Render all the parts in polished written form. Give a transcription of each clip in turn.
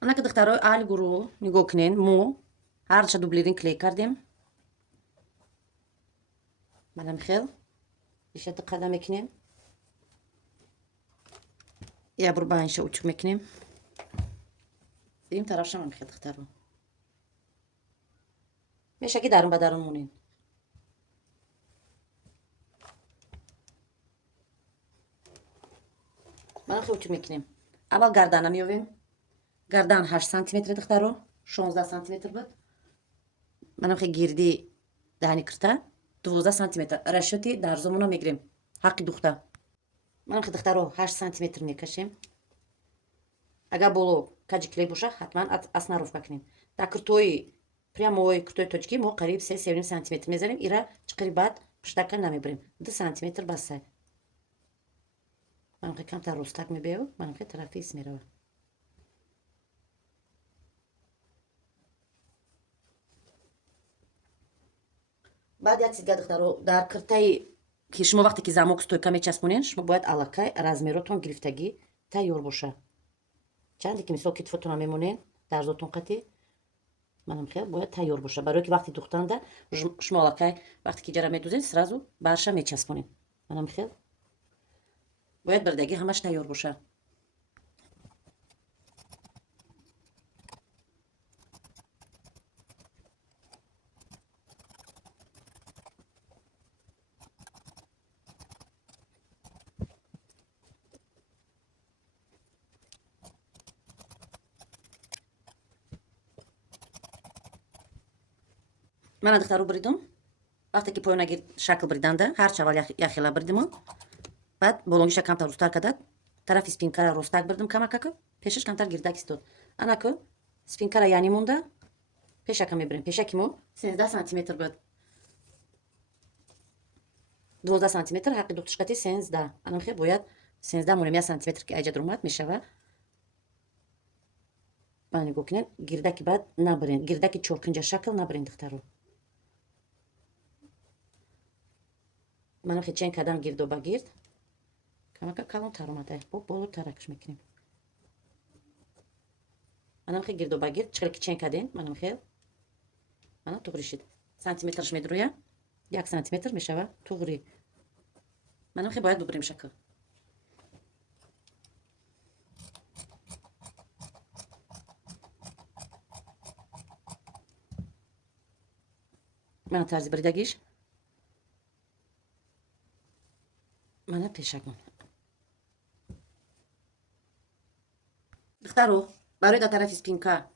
Ана ки духтарои аҳли гурӯҳ нигоҳ кунед, мо ҳарча дублирин клей кардем. манам хел иша диққат мекунем. Я бурбаинша учук мекунем. Им тарафша манам хел духтаро. мешаки дарун ба дарун монем. манам хел учук мекунем. аввал гардана меёвем. гардан 8 сантиметр духтаро, 16 сантиметр буд. манам хел гирди даҳни кирта 12 сантиметр расчёти дарзумона мегирем. ҳаққи духта. манам хел духтаро 8 сантиметр мекашем. агар боло каҷи клей боша ҳатман основка кунем. дар киртои прямой киртои тоҷикӣ мо қариб 3 сантиметр мезанем. ира чиқири баъд пиштака намебарем. 2 сантиметр басса. манам хел камтар ростак мебеяв. манам хел тарафи ис мерава. баъд як чизга духтаро, дар киртаи ки шумо вақте ки замок стойка мечаспонед, шумо бояд аллакай размеротон гирифтагӣ тайёр боша. чанде ки мисол китфотона мемонед дарзотон қатӣ, манам хел бояд тайёр боша, барое ки вақти духтанда шумо аллакай вақте ки ҷара медӯзед сразу барша мечаспонед. манам хел бояд бардагӣ ҳамаш тайёр боша. мана духтаро бридум. вақте ки поёнаги шакл бриданда ҳарча аввал яхела бридимо. баъд болонгиша камтар рӯстар кардад. тарафи спинкара ростак бридим камакака. пешаш камтар гирдак истод. анаку спинкара яъни монда пешака мебирем. пешаки мо 13 сантиметр буд. 12 сантиметр ҳаққи духтушкати 13. анам хел бояд 13 монем. 1 сантиметр ки айҷа дуромад мешава. мана нигоҳ кунед. гирдаки баъд набирен. гирдаки чоркинҷа шакл набирен духтаро. манам хел чен кардам гирдоба гирд. камака калонтар омада. болотаракш мекунем. манам хел гирдоба гирд чиқире ки чен кардем. манам хел мана туғри шид. сантиметрш медуроя. 1 сантиметр мешава туғри. манам хел бояд бубирем шакл. мана тарзи бридагиш. мана пешакон. духтаро, барои дар тарафи спинка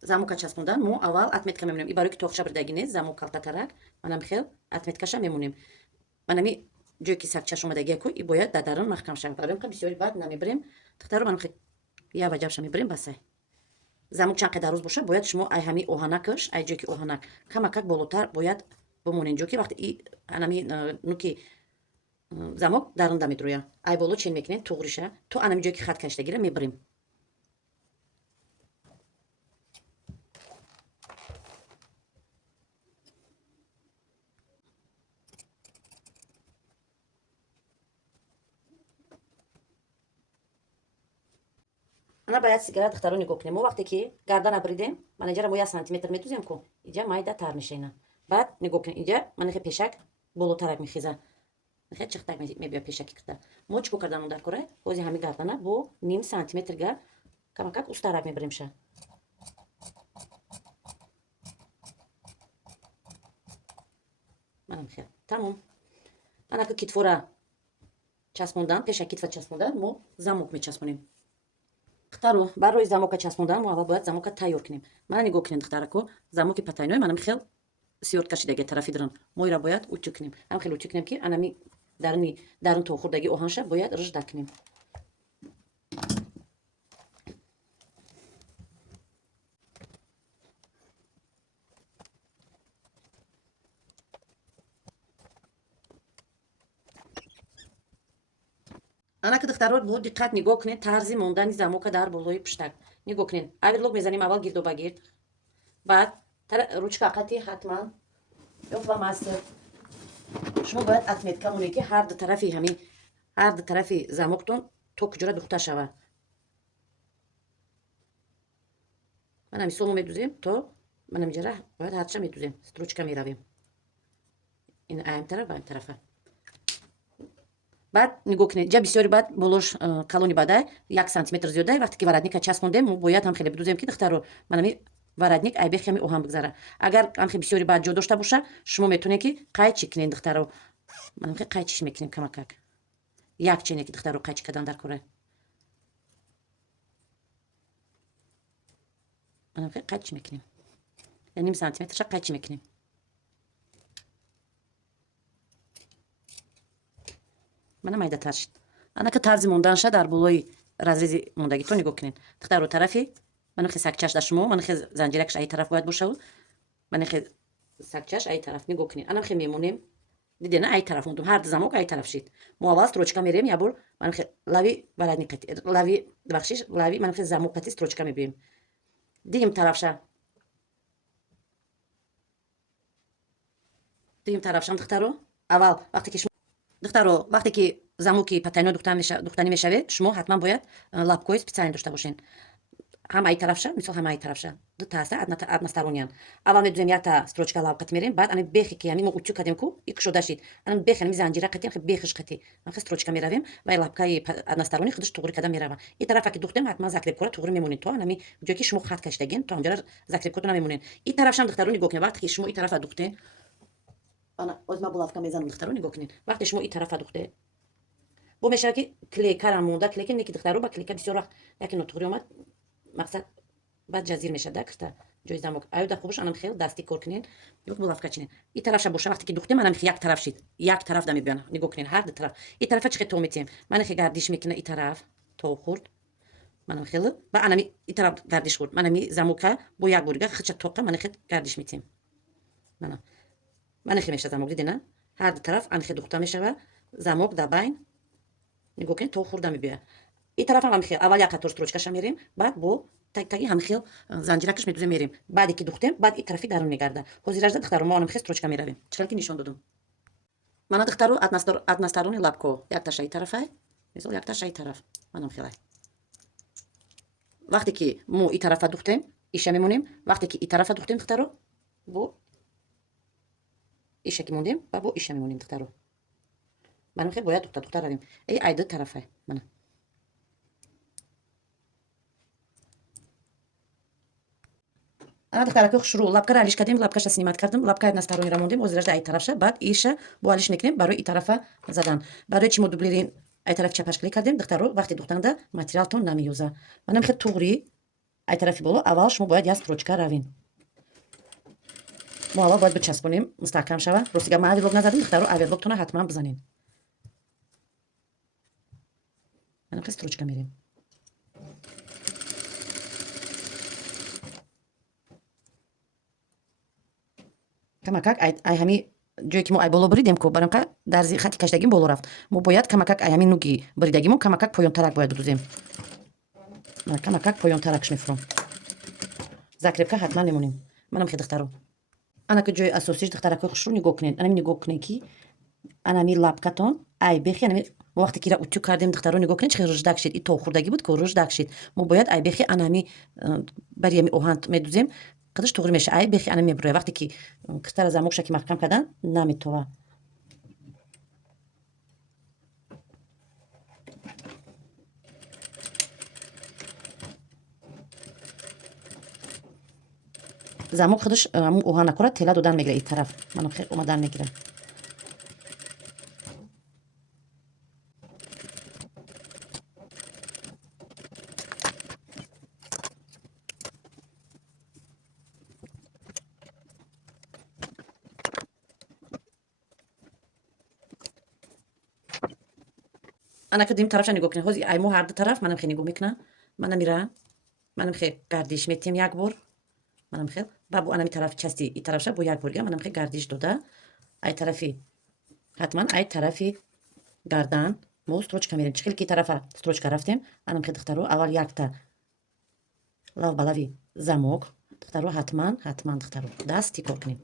замока часпондан мо аввал отметка мемонем. и барои ки тоқша бирдагӣ нест, замок калтатарак, манам хел отметкаша мемонем. манами ҷое ки сагчаш омадагияку и бояд дар дарун маҳкам шавад. барои ки бисёри баъд намебирем. духтаро, манам хел ява ҷабша мебирем басай. замок чанд қадар рост боша, бояд шумо ай ҳами оҳанакаш, ай ҷое ки оҳанак камакак болотар бояд бимонед. ҷое ки вақте анами нуки замок дарунда медуроя. ай боло чен мекунед туғриша. то анами ҷое ки хат кашидагира мебирем. ана бояд сигара духтаро нигоҳ кунем. мо вақте ки гардана бридем, мана иҷара мо 1 сантиметр метузем ку иҷа майда тар мешина. баъд нигоҳ кунем, иҷа мана хел пешак болотарак мехиза. хел чиқтак мебия пешаки кита. мо чӣ кор кардамон дар кора? ҳози ҳами гардана бо 0.5 сантиметрга камакак устарак мебиремша. манам хел тамом. анаку китфора часпондан, пешак китфа часпондан мо замок мечаспонем. духтаро, барои замока часпондан мо аввал бояд замока тайёр кунем. мана нигоҳ кунед духтарако, замоки патайной манам хел сиёд кашидаги тарафи дуран. мо ира бояд учук кунем. ҳам хел учук кунем ки анами дарун то хурдаги оҳанша бояд рижда кунем. анаки духтаро, бо диққат нигоҳ кунед тарзи мондани замока дар болои пиштак. нигоҳ кунед. оверлок мезанем аввал гирдоба гирд. баъд ручка қати ҳатман ё фломастер. шумо бояд отметка монед ки ҳар ду тарафи замоктон то куҷора духта шава. من همی سومو میدوزیم تو من همی جره باید هرچه میدوزیم ستروچکا میرویم این ایم طرف و ایم طرفه بعد نگاه کنید جا بسیاری بعد بلوش کلونی باдай 1 сантиметр зиёдай вақте ки варадника часпондем мо бояд ҳам хеле бидузем ки духтаро манами варадник айбех ҳами оҳан бигзара агар ҳам хеле бисёри баъд ҷо дошта боша шумо метавонед ки қайчӣ кунед духтаро манам хеле қайчиш мекунем камакак як чене ки духтаро қайчӣ кардан дар кора манам хеле қайчиш мекунем я ним сантиметрша қайчӣ мекунем мана майдатар шид анака тарзи монданша дар болои разрези мондагито нигоҳ кунед духтаро тарафи манахе сагчаш да шумо манахе занҷиракаш аи тараф бояд бошаву манахе сагчаш аи тараф нигоҳ кунед анахе мемонем дидена аи тараф мондум ҳар ду замок аи тараф шид мо аввал строчка мерем ябор манахе лави варадникати лави бахшиш лави манахе замокати строчка мебием дигим тарафша дигим тарафшам духтаро аввал вақте ки духтаро вақте ки замоки патайно духтанӣ мешавед шумо ҳатман бояд лапкои специален дошта бошед ҳам аи тарафша мисол ҳам аи тарафша ду таста односторониян аввал медузем якта строчка лавқати мерем баъд ами бехи ки ами мо утю кардем ку и кушода шид ами бехи ами занҷира қати ами бехиш қати ами строчка меравем ва лапкаи односторонӣ худаш туғри карда мерава и тарафа ки духтем ҳатман закрепкора туғри мемонед то ами ҷое ки шумо хат кашидаген то ҳамҷора закрепкото намемонед и тарафшам духтаро нигоҳ кунед вақте ки шумо и тарафа духтед озма булавка мезанам духтаро нигоҳ кунед вақте шумо и тарафа духтед бо мешавад ки клейкарам монда клейка не ки духтаро ба клейка бисёр вақт яке нотуғри омад мақсад баъд ҷазир мешавад да кирта ҷои замок аюда хубаш анам хел дастӣ кор кунед ёк булавка чинед и тарафша боша вақте ки духтем манам як тараф шид як тараф да мебиёна нигоҳ кунед ҳар ду тараф и тарафа чӣ хел то метием манам хел гардиш мекуна и тараф то хурд манам хел ба анами и тараф гардиш хурд манами замока бо як борига хича тоқа манам хел гардиш метием манам хел мешава замок дидина ҳар ду тараф ан хел духта мешава замок да байн нигоҳ кунед то хурда мебиёяд и тарафам ҳам хел аввал як қатор строчкаша мерем баъд бо таги ҳам хел занҷиракаш медузем мерем баъде ки духтем баъд и тарафи дарун мегарда ҳозиражда духтаро мо анам хел строчка меравем чӣ ки нишон додум мана духтаро односторонни лапко якташа и тарафай мисол якташа и тараф манам хелай вақте ки мо и тарафа духтем иша мемонем вақте ки и тарафа духтем духтаро бо иша ки мондем ва бо иша мемонем духтаро манам хел бояд духта равем ай ду тарафай мана ана духтараки хушрӯ лапкара алиш кардем лапкаша снимат кардам лапкаи односторонниро мондем ҳозиражда ай тарафша баъд иша бо алиш мекунем барои и тарафа задан барои чӣ мо дублирин ай тарафи чапаш клик кардем духтаро вақте духтанда материалтон намеёза манам хел туғри ай тарафи боло аввал шумо бояд як строчка равин мо аввал бояд бичаспонем мустаҳкам шава ростига ма аверлог назадем духтаро аверлогтона ҳатман бизанед манам хел строчка мерем камакак ай ҳами ҷое ки мо ай боло буридем ку баранқа дарзи хати кашидагим боло рафт мо бояд камакак ай ҳами нуги буридагимо камакак поёнтарак бояд бидузем камакак поёнтаракш мефуром закрепка ҳатман мемонем манам хел духтаро анаки ҷои асосиш духтаракои хушрӯ нигоҳ кунед анами нигоҳ кунед ки анами лапкатон ай бехи анами вақте ки ра утю кардем духтаро нигоҳ кунед чӣ хел рӯждак шид и то хурдагӣ буд ку рӯждак шид мо бояд ай бехи анами бари ами оҳан медузем қадаш туғри меша ай бехи анами мебурояд вақте ки киртара замокша ки маҳкам кардан наметова замок худаш ҳамун оҳан накора тела додан мегира и тараф манам хел омадан мегира анака дим тарафша нигоҳ кунед ҳози ай мо ҳар ду тараф манам хел нигоҳ мекунам манамира манам хел гардиш метием як бор манам хел ва бо анами тараф части и тарафша бо як борига манам хел гардиш дода ай тарафи ҳатман ай тарафи гардан мо строчка мерем чӣ хел ки тарафа строчка рафтем анам хел духтаро аввал якта лав ба лави замок духтаро ҳатман духтаро дасти кор кунем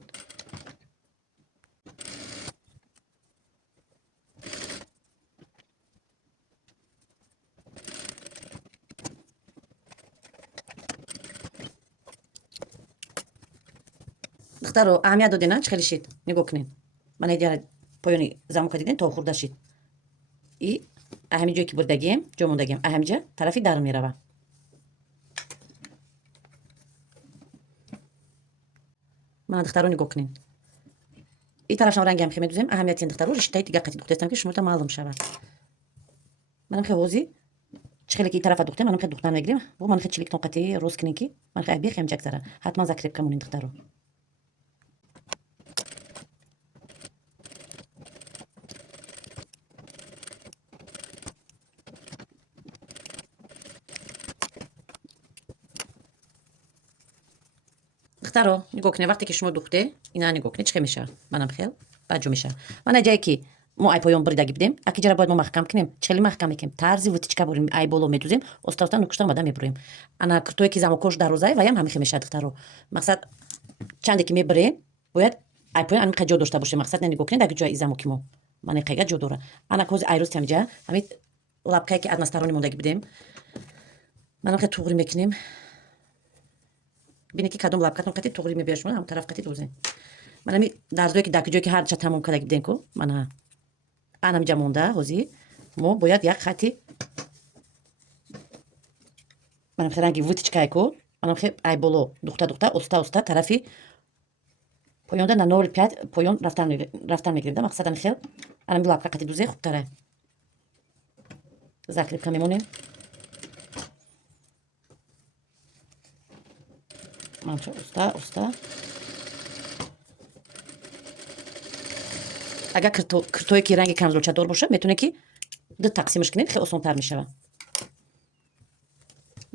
духтаро аҳамият додина чӣ хеле шид нигоҳ кунед мана диара поёни замока дидин то хурда шид и аҳами ҷое ки бурдагием ҷо мондагием аҳамиҷа тарафи дарун мерава мана духтаро нигоҳ кунед и тарафшам ранги ҳам хе медузем аҳамияти ин духтаро риштаи дигар қати духтестам ки шумота маълум шавад манам хе ҳозир чӣ хеле ки тарафа духтем манам хе духтан мегирем бо манам хе чилик тон қати рост кунем ки ман хе бехем ҷагзара ҳатман закрепка монин духтаро духтаро нигоҳ кунед вақте ки шумо духте ина нигоҳ кунед чӣ хе мешавад манам хел баъд ҷо мешавад мана ҷае ки мо ай поён бурдаги бидем акиҷара бояд мо маҳкам кунем чӣ хеле маҳкам мекунем тарзи вутичка бурем ай боло медузем оста нукушта омада мебурем ана куртое ки замокош дарозае ваям ҳамихе мешавад духтаро мақсад чанде ки мебурем бояд ай поён ани қай ҷо дошта боше мақсад не нигоҳ кунед аги ҷои замоки мо мана қайга ҷо дора ана ҳозир айрӯз ҳамиҷа ҳами лапкае ки аз настарони мондаги бидем манам хе туғри мекунем бинед ки кадом лапкатон қати туғри мебиёд шумо ҳам тараф қати дозем манами дарзое ки даки ҷое ки ҳарча тамом кардаги бидем ку мана анамиҷа монда ҳозир мо бояд як хати манам хе ранги вутичкае ку манам хе ай боло духта оста тарафи поёнда на 0,5 поён рафтан мегирем да мақсад ани хел анами лапка қати дузе хубтара закрепка мемонем манча оста агар куртое ки ранги камзулчадор бошад метавоне ки ду тақсимаш кунед хеле осонтар мешавад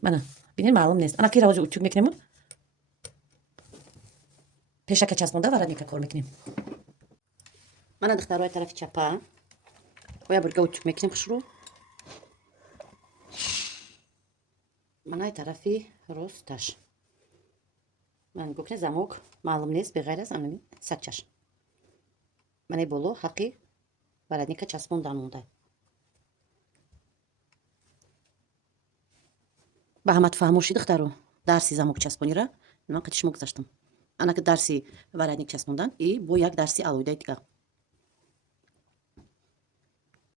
мана бинед маълум нест ана кира ҳозир утюг мекунем пешака часпонда варадника кор мекунем мана духтарои тарафи чапа оя бурга утюг мекунем хушрӯ мана ай тарафи росташ ман нигоҳ кунед замок маълум нест беғайр аз анами сагчаш мана боло ҳаққи варадника часпондан монда ба ҳамат фаҳмоши духтаро дарси замок часпонира ман қати шумо гузаштам ана ки дарси варадник часпондан и бо як дарси алоҳидаи дигар